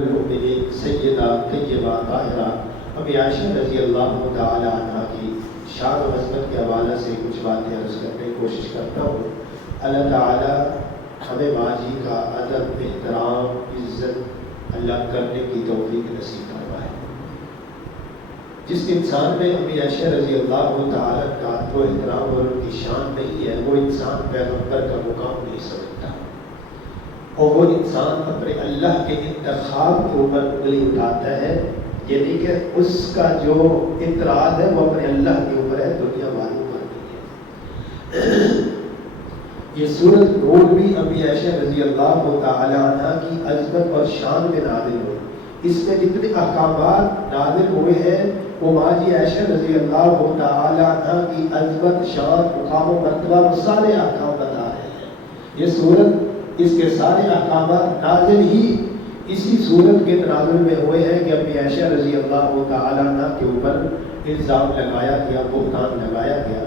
المؤمنین سیدہ طیبہ طاہرہ ابی عائشہ رضی اللہ تعالی عنہ کی شان و عظمت کے حوالے سے کچھ باتیں عرض کرنے کی کوشش کرتا ہوں۔ اللہ تعالی ہمیں ماں جی کا ادب، احترام، عزت اللہ کرنے کی توفیق نصیب فرمائے۔ جس انسان میں ابی عائشہ رضی اللہ تعالی کا وہ احترام اور ان کی شان نہیں ہے، وہ انسان پیغمبر کا مقام نہیں سمجھتا، اور وہ انسان اپنے اللہ کے انتخاب کے اوپر انگلی اٹھاتا ہے، یعنی کہ اس کا جو اعتراض ہے وہ اپنے اللہ کے اوپر ہے، دنیا والوں پر نہیں ہے۔ یہ سورۃ نور بھی ابی عائشہ رضی اللہ تعالی عنہ کی عظمت اور شان میں نازل ہوئی۔ اس میں جتنے احکامات نازل ہوئے ہیں وہ ماں جی عائشہ رضی اللہ تعالی عنہ کی عظمت، شان، مقام و مرتبہ، وہ سارے احکام بتا رہے ہیں۔ یہ سورت، اس کے سارے احکامات نازل ہی اسی صورت کے تناظر میں ہوئے ہیں کہ ابی عائشہ رضی اللہ تعالی عنہ کے اوپر الزام لگایا گیا، بہتان لگایا گیا۔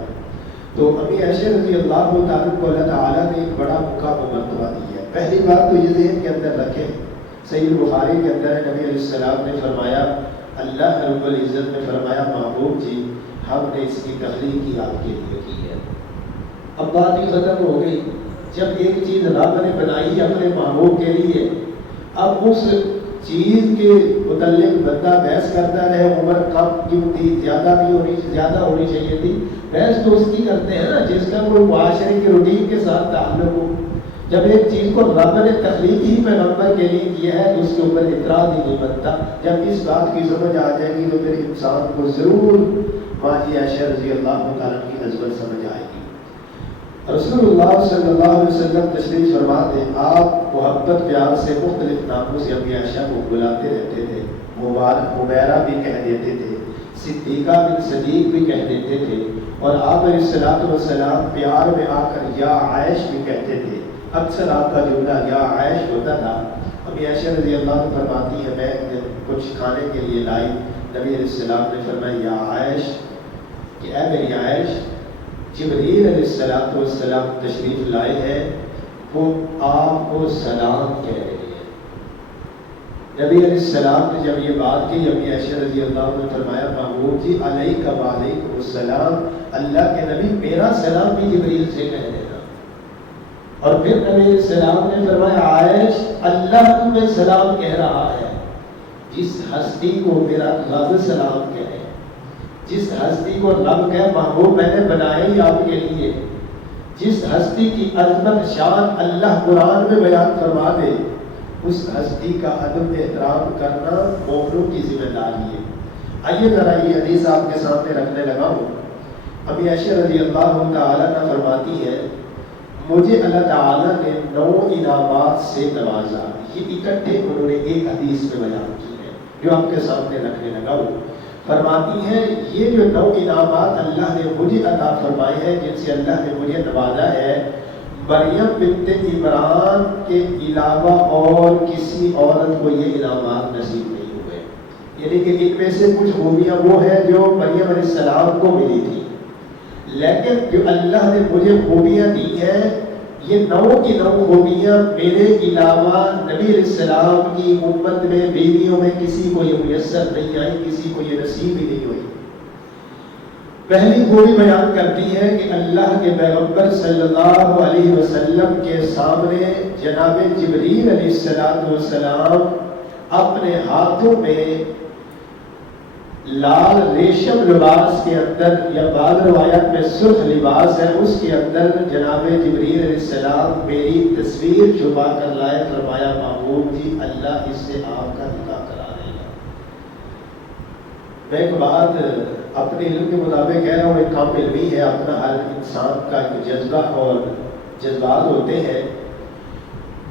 تو ابی عائشہ رضی اللہ تعالی کو اللہ تعالیٰ نے ایک بڑا مقام و مرتبہ دیا ہے۔ پہلی بات تو یہ ذہن کے اندر رکھیں، صحیح بخاری کے اندر نبی علیہ السلام نے فرمایا، اللہ رب العزت نے فرمایا، محبوب جی ہم نے اس کی تخلیق ہی آپ کے لیے کی ہے۔ اب بات ہی ختم ہو گئی۔ جب ایک چیز رب نے بنائی اپنے محبوب کے لیے، اب اس چیز کے متعلق بندہ بحث کرتا رہے، عمر کم کیوں تھی، زیادہ ہونی چاہیے تھی، بحث تو اس کی کرتے ہیں نا جس کا کوئی معاشرے کی روٹین کے ساتھ تعلق ہو۔ جب ایک چیز کو رب نے تخلیق ہی پیغمبر کے لیے کیا ہے تو اس کے اوپر اعتراض ہی نہیں بنتا۔ جب اس بات کی سمجھ آ جائے گی تو پھر انسان کو ضرور ماں جی عائشہ رضی اللہ تعالیٰ کی عظمت سمجھ آئے گی۔ رسول اللہ صلی اللہ علیہ وسلم تشریف فرما تھے، آپ محبت پیار سے مختلف ناموں سے ابی عائشہ کو بلاتے رہتے تھے، مبارک حمیرہ بھی کہہ دیتے تھے، صدیقہ بن صدیق بھی کہہ دیتے تھے، اور آپ علیہ الصلوۃ والسلام پیار میں آ کر یا عائش بھی کہتے تھے۔ اکثر آپ کا جملہ یا عائش ہوتا تھا۔ ابی عائشہ رضی اللہ عنہ فرماتی ہے، میں کچھ کھانے کے لیے لائی، نبی علیہ السلام نے فرمایا یا عائش، کہ اے میری عائش، جبریل علیہ السلام تشریف لائے ہیں، وہ آپ کو سلام کہہ رہے ہیں۔ نبی علیہ السلام نے جب یہ بات کی، ابی عائشہ رضی اللہ عنہ نے فرمایا، محبوب جی علیک وعلیکم السلام، اللہ کے نبی میرا سلام بھی جبریل سے کہہ دینا۔ اور پھر نبی علیہ السلام نے فرمایا، عائش اللہ تمہیں سلام کہہ رہا ہے، جس ہستی کو میرا رب سلام کہے، جس ہستی کو رب کہے محبوب میں نے بنایا ہی آپ کے لیے، جس ہستی کی عظمت شان اللہ قرآن میں بیان فرما دے، اس ہستی کا ادب احترام کرنا مومنوں کی ذمہ داری ہے۔ آئیے ذرا یہ حدیث آپ کے سامنے رکھنے لگا ہوں۔ ابی عائشہ رضی اللہ تعالیٰ عنہ فرماتی ہے، مجھے اللہ تعالیٰ نے 9 انعامات سے نوازا۔ یہ اکٹھے انہوں نے ایک حدیث میں بیان کی ہے جو آپ کے سامنے رکھنے لگا ہوں۔ فرماتی ہے یہ جو 9 انعامات اللہ نے مجھے عطا فرمائے ہیں، جن سے اللہ نے مجھے نوازا ہے، مریم بنت عمران کے علاوہ اور کسی عورت کو یہ انعامات نصیب نہیں ہوئے۔ یعنی کہ ان میں سے کچھ خوبیاں وہ ہیں جو مریم علیہ السلام کو ملی تھی، لیکن جو اللہ نے مجھے خوبیاں دی ہیں، یہ 9 کی 9 خوبیاں میرے علاوہ نبی علیہ السلام کی امت میں، بیویوں میں کسی کو یہ میسر نہیں آئی، کسی کو یہ نصیب ہی نہیں ہوئی۔ پہلی خوبی بیان کرتی ہے کہ اللہ کے پیغمبر صلی اللہ علیہ وسلم کے سامنے جناب جبریل علیہ السلام اپنے ہاتھوں میں لال ریشم لباس کے اندر، یا بعض روایات میں سرخ لباس ہے، اس کے اندر جناب جبریل علیہ السلام میری تصویر چھپا کر لائے، فرمایا محبوب جی اللہ اس سے آپ کا نکاح کرا دے گا۔ میں ایک بات اپنے علم کے مطابق کہہ رہا ہوں، ایک کام علمی ہے، اپنا ہر انسان کا ایک جذبہ اور جذبات ہوتے ہیں،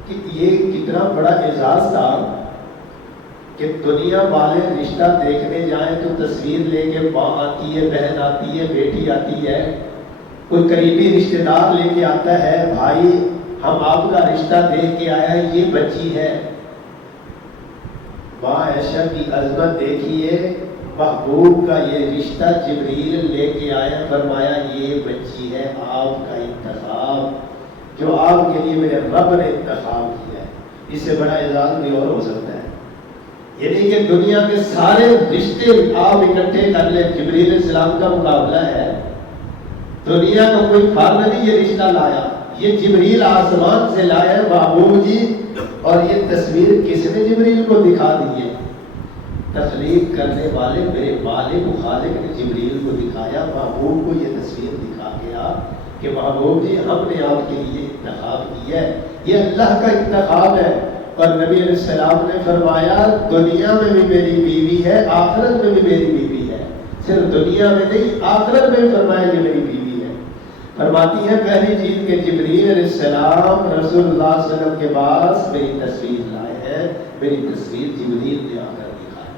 کہ یہ کتنا بڑا اعزاز تھا کہ دنیا والے رشتہ دیکھنے جائیں تو تصویر لے کے ماں آتی ہے، بہن آتی ہے، بیٹی آتی ہے، کوئی قریبی رشتہ دار لے کے آتا ہے، بھائی ہم آپ کا رشتہ دیکھ کے آیا ہے، یہ بچی ہے۔ ماں عائشہ کی عظمت دیکھیے، محبوب کا یہ رشتہ جبریل لے کے آیا، فرمایا یہ بچی ہے آپ کا انتخاب، جو آپ کے لیے میرے رب نے انتخاب کیا ہے۔ اس سے بڑا اعزاز بھی اور ہو سکتا ہے۔ یہ دنیا کے سارے رشتے آپ اکٹھے کر لیں، جبریل علیہ السلام کا مقابلہ ہے۔ دنیا کا کوئی فرد نہیں یہ رشتہ لایا، یہ جبریل آسمان سے لایا ہے محبوب جی۔ اور یہ تصویر کس نے جبریل کو دکھا دی ہے؟ تخلیق کرنے والے میرے مالک و خالق نے جبریل کو دکھایا، محبوب کو یہ تصویر دکھا گیا کہ محبوب جی ہم نے آپ کے لیے انتخاب کیا ہے، یہ اللہ کا انتخاب ہے۔ اور نبی علیہ السلام نے فرمایا دنیا میں بھی میری بیوی ہے، آخرت میں بھی میری بیوی ہے، صرف دنیا میں نہیں آخرت میں بھی فرمایا کہ میری بیوی ہے۔ فرماتی ہے پہلی چیز کہ جبریل علیہ السلام رسول اللہ صلی اللہ علیہ وسلم کے پاس میری تصویر لائے ہیں، میری تصویر جبریل نے آ کر دکھائی۔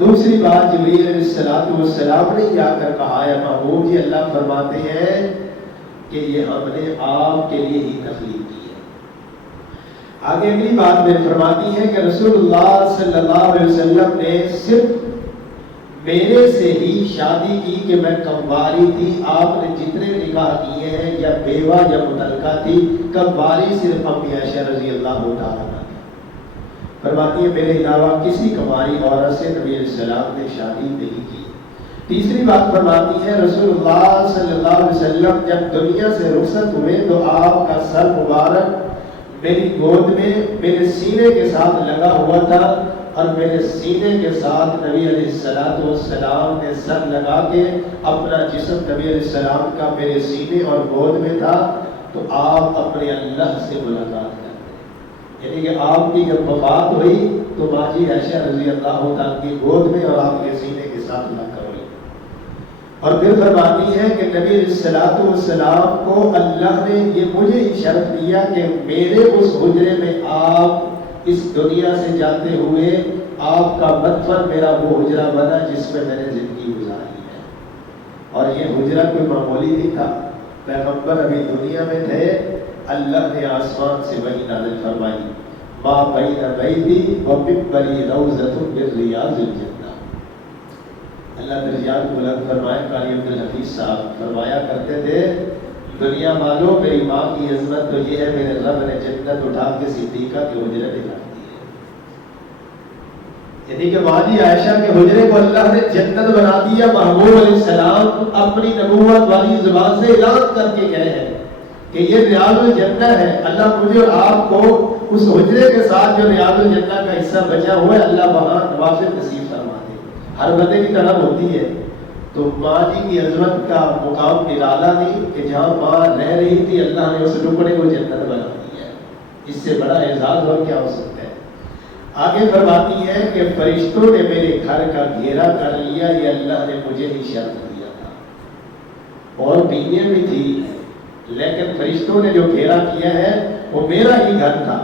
دوسری بات جبریل علیہ السلام نے یہ آ کر کہا ہے محبوب جی اللہ فرماتے ہیں کہ یہ ہم نے آپ کے لیے ہی تخلیق کی ہے۔ آگے اگلی بات میں فرماتی ہے کہ رسول اللہ صلی اللہ علیہ وسلم نے صرف میرے سے ہی شادی کی کہ میں کنواری تھی، آپ نے جتنے نکاح کیے ہیں یا بیوہ یا متعلقہ تھی، کنواری صرف امی عائشہ رضی اللہ تعالیٰ عنہ تھی۔ فرماتی ہے میرے علاوہ کسی کنواری عورت سے نبی علیہ السلام نے شادی نہیں کی۔ تیسری بات فرماتی ہے رسول اللہ صلی اللہ علیہ وسلم جب دنیا سے رخصت ہوئے تو آپ کا سر مبارک میری گود میں میرے سینے کے ساتھ لگا ہوا تھا، اور میرے سینے کے ساتھ نبی علیہ السلام نے سر لگا کے اپنا جسم نبی علیہ السلام کا میرے سینے اور گود میں تھا، تو آپ اپنے اللہ سے ملاقات کرتے، یعنی کہ آپ کی جب وفات ہوئی تو باجی عائشہ رضی اللہ تعالیٰ کی گود میں اور آپ کے سینے کے ساتھ لگ کر ہوئی۔ اور پھر فرماتی ہے کہ نبی علیہ السلام کو اللہ نے یہ مجھے شرف دیا کہ میرے اس حجرے میں آپ اس دنیا سے جاتے ہوئے آپ کا مدفن میرا وہ حجرہ بنا جس میں میں نے زندگی گزاری ہے۔ اور یہ حجرہ کوئی معمولی نہیں تھا، پیغمبر ابھی دنیا میں تھے، اللہ نے آسمان سے وحی نازل فرمائی ما بین بیتی و ممبری روضۃ من ریاض الجنہ۔ اللہ درجات بلند فرمائے، قاری عبدالحفیظ صاحب فرمایا کرتے تھے دنیا والوں میری ماں کی عظمت تو یہ ہے میرے رب نے جنت اٹھا کے صدیقہ کے حجرے دکھا دی ہے، یعنی کہ واجی عائشہ کے حجرے کو اللہ نے جنت بنا دیا۔ محبوب علیہ السلام اپنی نبوت والی زبان سے اعلان کر کے گئے ہیں کہ یہ ریاض الجنہ ہے۔ اللہ مجھے اور آپ کو اس حجرے کے ساتھ جو ریاض الجنہ کا حصہ بچا ہوا ہے اللہ وہاں نوافل نصیب فرما دے۔ ہر بندے کی طرف ہوتی ہے، تو ماں جی کی عظمت کا مقام نرالا نہیں کہ جہاں ماں رہ رہی تھی اللہ نے اس ٹکڑے کو جنت بنا دی ہے، اس سے بڑا اعزاز اور کیا ہو سکتا ہے۔ آگے فرماتی ہے کہ فرشتوں نے میرے گھر کا گھیرا کر لیا، یہ اللہ نے مجھے ہی شرط دیا تھا، اور بیویاں بھی تھی لیکن فرشتوں نے جو گھیرا کیا ہے وہ میرا ہی گھر تھا۔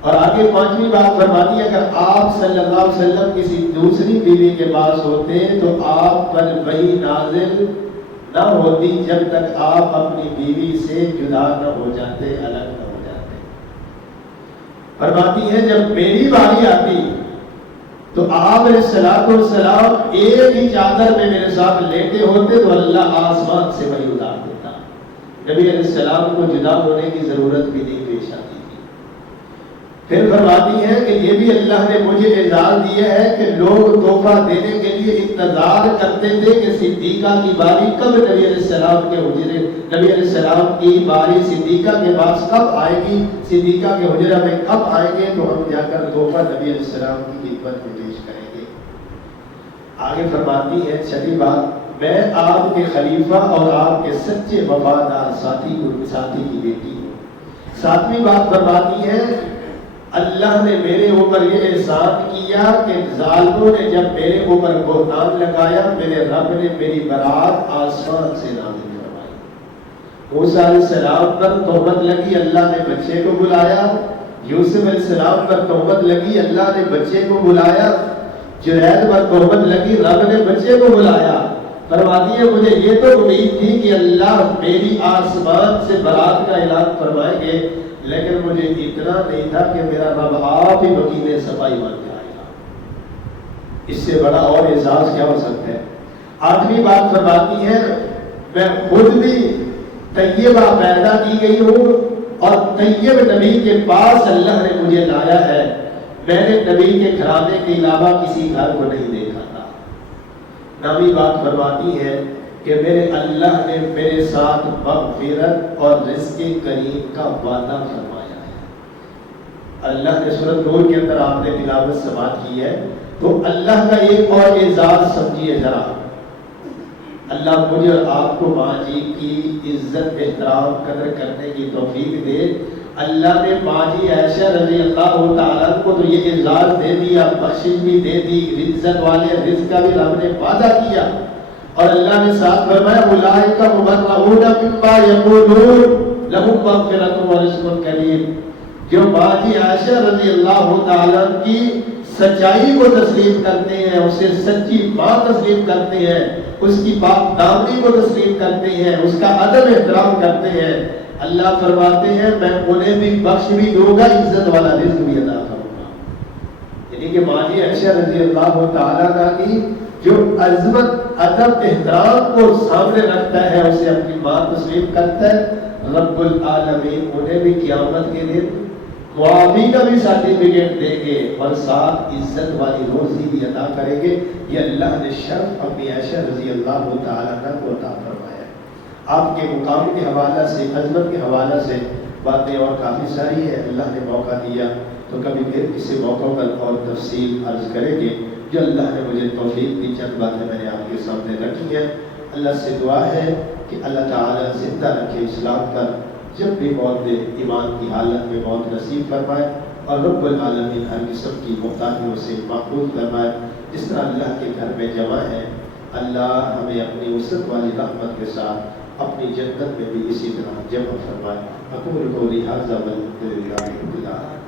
اور آگے پانچویں بات فرماتی ہے اگر آپ صلی اللہ علیہ وسلم کسی دوسری بیوی کے پاس ہوتے تو آپ پر وحی نازل نہ ہوتی جب تک آپ اپنی بیوی سے جدا نہ ہو جاتے، الگ نہ ہو جاتے۔ فرماتی ہے جب میری باری آتی تو آپ علیہ السلام ایک ہی چادر میں میرے ساتھ لیٹے ہوتے تو اللہ آسمان سے وحی اتار دیتا، نبی علیہ السلام کو جدا ہونے کی ضرورت بھی نہیں پیش آتی۔ پھر فرماتی ہے کہ یہ بھی اللہ نے مجھے اعزاز دیا ہے کہ لوگ تحفہ دینے کے لیے انتظار کرتے تھے کہ صدیقہ کی باری کب نبی علیہ السلام کے حجرے، نبی علیہ السلام کی باری صدیقہ کے پاس کب آئے گی، صدیقہ کے حجرہ میں کب آئیں گے تو ہم جا کر تحفہ نبی علیہ السلام کی خدمت میں پیش کریں گے۔ آگے فرماتی ہے چھٹی بات میں آپ کے خلیفہ اور آپ کے سچے وفادار ساتھی کی بیٹی ہوں۔ ساتویں بات فرماتی ہے اللہ نے میرے اوپر یہ احسان کیا کہ ظالموں نے جب میرے اوپر بہتان لگایا میرے رب نے میری برات آسمان سے نازل فرمائی۔ موسیٰ علیہ السلام پر تہمت لگی اللہ نے بچے کو بلایا، یوسف علیہ السلام پر تہمت لگی اللہ نے بچے کو بلایا، جنید پر تہمت لگی رب نے بچے کو بلایا۔ فرماتی ہے مجھے یہ تو امید تھی کہ اللہ میری آسمان سے برات کا اعلان فرمائیں گے، لیکن مجھے اتنا نہیں تھا کہ میرا رب آپ ہی وکیل صفائی بن جائے گا۔ اس سے بڑا اور اعزاز کیا ہو سکتا ہے۔ آخری بات فرماتی ہے میں خود بھی طیبہ پیدا کی گئی ہوں اور طیب نبی کے پاس اللہ نے مجھے لایا ہے۔ میں نے نبی کے گھرانے کے علاوہ کسی گھر کو نہیں دیکھا تھا۔ نبی بات فرماتی ہے کہ میرے اللہ نے میرے ساتھ مغفرت اور رزق کریم کا وعدہ فرمایا ہے۔ اللہ نے سورۃ نور کے اندر آپ نے تلاوت سماعت کی ہے، تو اللہ کا ایک اور اعزاز سمجھیے ذرا۔ اللہ مجھے اور آپ کو ماں جی کی عزت احترام قدر کرنے کی توفیق دے۔ اللہ نے ماں جی عائشہ رضی اللہ تعالیٰ کو تو یہ اعزاز دے دیا، بخشش بھی دے دی، عزت والے رزق کا بھی رب نے وعدہ کیا، اور اللہ نے ساتھ فرمایا اولئک مبرؤون مما یقولون لهم مغفرۃ ورزق کریم۔ جو ماں جی عائشہ رضی اللہ تعالیٰ کی سچائی کو تسلیم کرتے ہیں، اسے سچی ماں تسلیم کرتے ہیں، اس کی پاک دامنی کو تسلیم کرتے ہیں، اس کا ادب احترام کرتے ہیں، اللہ فرماتے ہیں میں انہیں بھی بخش بھی دوں گا، عزت والا رزق بھی عطا کروں گا۔ یعنی کہ ماں جی عائشہ رضی اللہ تعالیٰ کی جو عظمت ادب احترام کو سامنے رکھتا ہے، اسے اپنی ماں تسلیم کرتا ہے، رب العالمین انہیں بھی قیامت کے دن معافی کا بھی سرٹیفکیٹ دیں گے اور ساتھ عزت والی روزی بھی عطا کریں گے۔ یہ اللہ نے شرف اپنی عائشہ رضی اللہ تعالیٰ عنہ کو عطا فرمایا ہے۔ آپ کے مقام کے حوالہ سے، عظمت کے حوالہ سے باتیں اور کافی ساری ہیں، اللہ نے موقع دیا تو کبھی پھر کسی موقع پر اور تفصیل عرض کریں گے۔ جو اللہ نے مجھے توفیق دی، چند باتیں میں نے آپ کے سامنے رکھی ہیں۔ اللہ سے دعا ہے کہ اللہ تعالیٰ زندہ رکھے اسلام پر، جب بھی موت دے ایمان کی حالت میں موت نصیب فرمائے، اور رب العالمین ہر قسم کی محتاجیوں سے محفوظ فرمائے۔ جس طرح اللہ کے گھر میں جمع ہے، اللہ ہمیں اپنی وسعت والی رحمت کے ساتھ اپنی جنت میں بھی اسی طرح جمع فرمائے۔ اقول قولی ھذا والحمد للہ رب العالمین۔